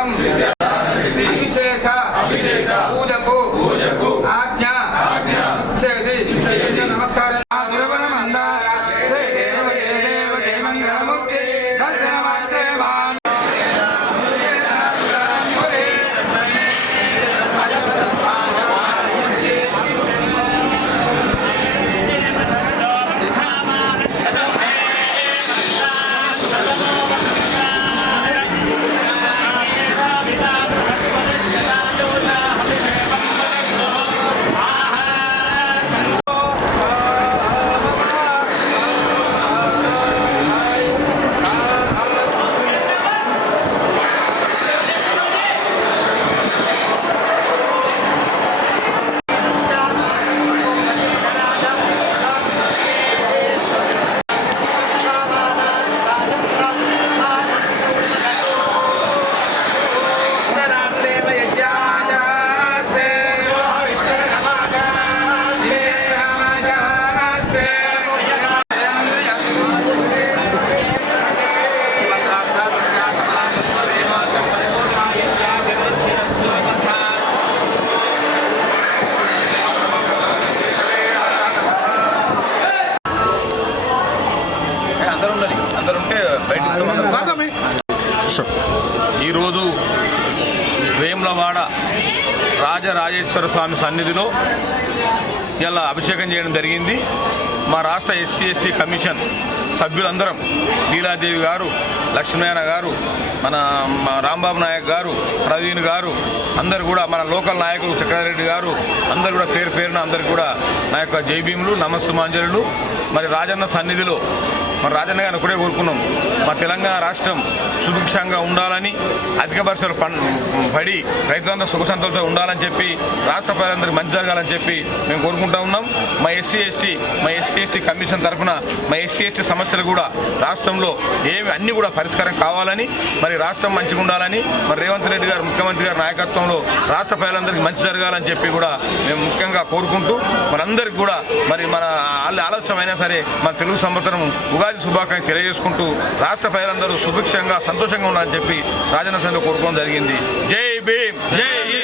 Vamos, ఈరోజు వేములవాడ రాజరాజేశ్వర స్వామి సన్నిధిలో ఇలా అభిషేకం చేయడం జరిగింది. మా రాష్ట్ర ఎస్సీ ఎస్టీ కమిషన్ సభ్యులందరం లీలాదేవి గారు లక్ష్మీనారాయణ గారు మన రాంబాబు నాయక్ గారు ప్రవీణ్ గారు అందరు కూడా మన లోకల్ నాయకులు చక్రారెడ్డి గారు అందరు కూడా పేరు పేరున అందరికీ కూడా నా యొక్క జైభీములు నమస్సుమాంజలులు మరి రాజన్న సన్నిధిలో మరి రాజన్న గారిని ఒకటే కోరుకున్నాం. మా తెలంగాణ రాష్ట్రం సుభిక్షంగా ఉండాలని అధిక వర్షాలు పడి రైతులందరూ సుఖ సంతోషంతో ఉండాలని చెప్పి రాష్ట్ర ప్రజలందరికీ మంచి జరగాలని చెప్పి మేము కోరుకుంటా ఉన్నాం. మా ఎస్సీ ఎస్టీ మా ఎస్సీ ఎస్టీ కమిషన్ తరఫున మా ఎస్సీ ఎస్టీ సమస్యలు కూడా రాష్ట్రంలో ఏమి అన్నీ కూడా పరిష్కారం కావాలని మరి రాష్ట్రం మంచిగా ఉండాలని మరి రేవంత్ రెడ్డి గారు ముఖ్యమంత్రి గారి నాయకత్వంలో రాష్ట్ర ప్రజలందరికీ మంచి జరగాలని చెప్పి కూడా మేము ముఖ్యంగా కోరుకుంటూ మనందరికీ కూడా మరి మన వాళ్ళు ఆలస్యమైనా సరే మన తెలుగు సంవత్సరం ఉగాది శుభాకాంక్షలు తెలియజేసుకుంటూ రాష్ట్ర ప్రజలందరూ సుభిక్షంగా సంతోషంగా ఉన్నారని చెప్పి రాజన్న సంఘ కోరుకోవడం జరిగింది. జై భీమ్ జై